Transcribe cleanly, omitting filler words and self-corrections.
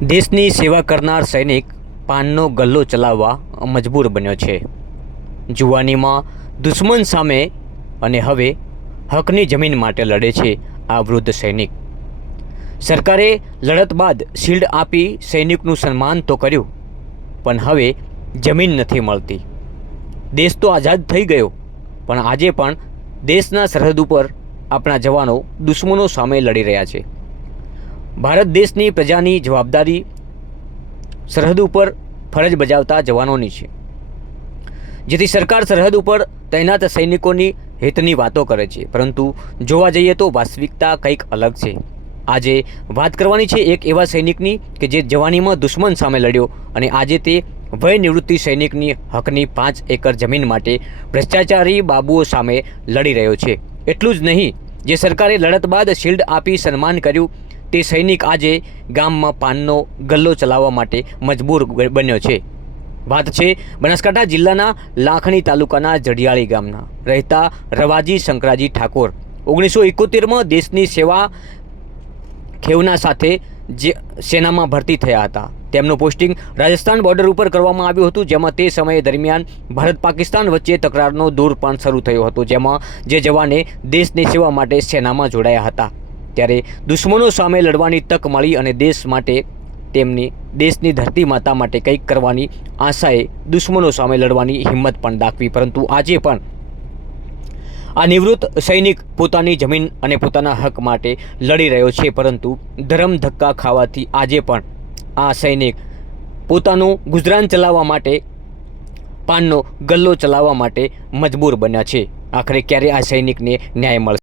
દેશની સેવા કરનાર સૈનિક પાનનો ગલ્લો ચલાવવા મજબૂર બન્યો છે। જુવાનીમાં દુશ્મન સામે અને હવે હકની જમીન માટે લડે છે આ વૃદ્ધ સૈનિક। સરકારે લડત બાદ શિલ્ડ આપી સૈનિકનું સન્માન તો કર્યું, પણ હવે જમીન નથી મળતી। દેશ તો આઝાદ થઈ ગયો, પણ આજે પણ દેશના સરહદ ઉપર આપણા જવાનો દુશ્મનો સામે લડી રહ્યા છે। ભારત દેશની પ્રજાની જવાબદારી સરહદ ઉપર ફરજ બજાવતા જવાનોની છે, જેથી સરકાર સરહદ ઉપર તૈનાત સૈનિકોની હિતની વાતો કરે છે, પરંતુ જોવા જઈએ તો વાસ્તવિકતા કંઈક અલગ છે। આજે વાત કરવાની છે એક એવા સૈનિકની કે જે જવાનીમાં દુશ્મન સામે લડ્યો અને આજે તે વય નિવૃત્તિ સૈનિકની હકની 5 એકર જમીન માટે ભ્રષ્ટાચારી બાબુઓ સામે લડી રહ્યો છે। એટલું જ નહીં, જે સરકારે લડત બાદ શિલ્ડ આપી સન્માન કર્યું, તે સૈનિક આજે ગામમાં પાનનો ગલ્લો ચલાવવા માટે મજબૂર બન્યો છે। વાત છે બનાસકાંઠા જિલ્લાના લાખણી તાલુકાના જડિયાળી ગામના રહેતા રવાજી શંકરાજી ઠાકોર। 1971માં દેશની સેવા ખેવના સાથે જે સેનામાં ભરતી થયા હતા। તેમનું પોસ્ટિંગ રાજસ્થાન બોર્ડર ઉપર કરવામાં આવ્યું હતું, જેમાં તે સમય દરમિયાન ભારત પાકિસ્તાન વચ્ચે તકરારનો દોર પણ શરૂ થયો હતો, જેમાં જે જવાને દેશની સેવા માટે સેનામાં જોડાયા હતા, ત્યારે દુશ્મનો સામે લડવાની તક મળી અને દેશ માટે તેમની દેશની ધરતી માતા માટે કંઈક કરવાની આશાએ દુશ્મનો સામે લડવાની હિંમત પણ દાખવી। પરંતુ આજે પણ આ નિવૃત્ત સૈનિક પોતાની જમીન અને પોતાના હક માટે લડી રહ્યો છે, પરંતુ ધરમ ધક્કા ખાવાથી આજે પણ આ સૈનિક પોતાનું ગુજરાન ચલાવવા માટે પાનનો ગલ્લો ચલાવવા માટે મજબૂર બન્યા છે। આખરે ક્યારે આ સૈનિકને ન્યાય મળશે?